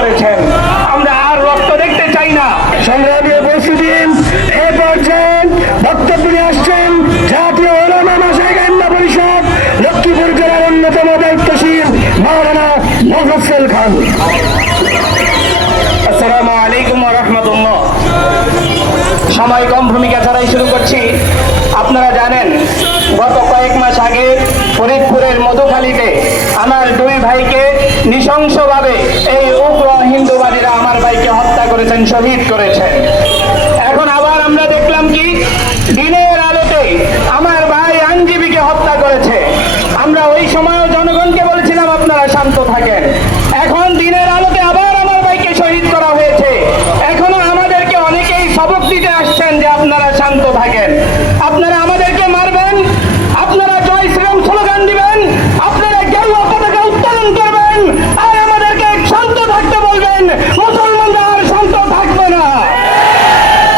করেছেন। আমরা আর রক্ত দেখতে চাই না। সংগ্রামী উপস্থিতিন, এ পর্যায়ে বক্তব্য নিয়ে আসছেন জাতীয় ওলামা মাশায়েখ পরিষদ লক্ষ্মীপুর জেলার অন্যতম দায়িত্বশীল মাওলানা মোফাজ্জল খান। আসসালামু আলাইকুম ওয়া রাহমাতুল্লাহ। সময় কম, ভূমিকা ছাড়াই শুরু করছি। আপনারা জানেন, গত কয়েক মাস আগে ফরিদপুরের মধুখালীতে আমার দুই ভাইকে নৃশংসভাবে এই উগ্র হিন্দুবাদীরা আমার ভাইকে হত্যা করেছেন, শহীদ করেছেন। এখন আবার আমরা দেখলাম কি, দিনের আলোতে আমার ভাই আইনজীবীকে হত্যা করেছে। আমরা ওই সময়ও জনগণকে বলেছিলাম আপনারা শান্ত থাকেন। এখন দিনের আলোতে আবার আমার ভাইকে শহীদ করা হয়েছে। এখনো আমাদেরকে অনেকেই সবক দিতে আসছেন যে আপনারা শান্ত থাকেন, আপনারা আমাদেরকে মারবেন, আপনারা জয় শ্রীরাম স্লোগান দিবেন, আপনারা গেরুয়া পতাকা উত্তোলন করবেন আর আমাদেরকে শান্ত থাকতে বলবেন। মুসলমানরা আর শান্ত থাকবে না।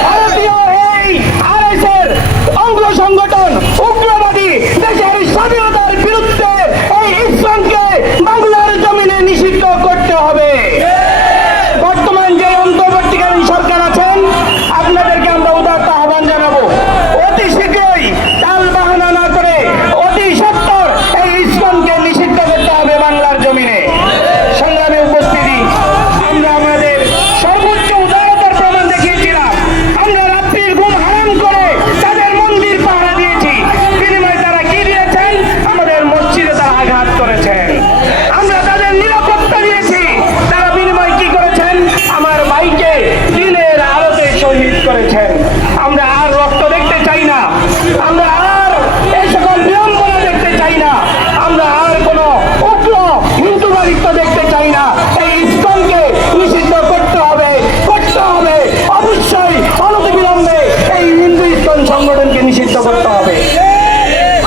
ভারতীয় এই আরএসএর অঙ্গ সংগঠন উগ্রবাদী দেশের স্বাধীনতার বিরুদ্ধে এই ইসলামকে বাংলার জমিনে নিষিদ্ধ করতে হবে। বর্তমান যে অন্তর্বর্তীকালীন সরকার আছেন, আপনাদেরকে আমরা উদাত্ত আহ্বান জানাবো, অতি শীঘ্রই টাল বাহানা না করে অতি সত্বর এই ইসলামকে নিষিদ্ধ করতে হবে বাংলার জমিনে। সংগ্রামী উপস্থিতি, আমরা আমাদের সর্বোচ্চ উদারতার প্রমাণ দেখিয়েছিলাম। আমরা রাত্রির ঘুম হারাম করে তাদের মন্দির পাহারা দিয়েছি, বিনিময়ে তারা কি দিয়েছেন? আমাদের মসজিদে তারা আঘাত করেছেন। আমরা তাদের নিরাপত্তা দিয়েছি, তারা বিনিময়ে কি করেছেন? আমার ভাইকে দিনের আলোতে শহীদ করেছেন। আমরা আর রক্ত দেখতে চাই না, আমরা আর এই সকল বিড়ম্বনা দেখতে চাই না, আমরা আর কোনো উগ্র হিন্দুবাদিত্ব দেখতে চাই না। এই ইসলামকে নিষিদ্ধ করতে হবে, অবশ্যই অনতিবিলম্বে এই হিন্দু ইসলাম সংগঠনকে নিষিদ্ধ করতে হবে।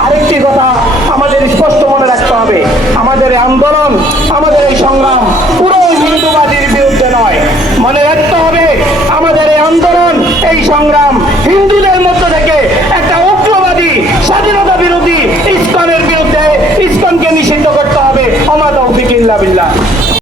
আরেকটি কথা আমাদের স্পষ্ট মনে রাখতে হবে, আমাদের এই আন্দোলন, আমাদের এই সংগ্রাম পুরো হিন্দুবাদীর বিরুদ্ধে নয়। মনে রাখতে হবে, আমাদের এই আন্দোলন, এই সংগ্রাম হিন্দুদের মধ্য থেকে একটা উগ্রবাদী স্বাধীনতা বিরোধী ইসকনের বিরুদ্ধে, ইসকনকে নিষিদ্ধ করতে হবে। ওমা তাওফিক ইল্লা বিল্লাহ।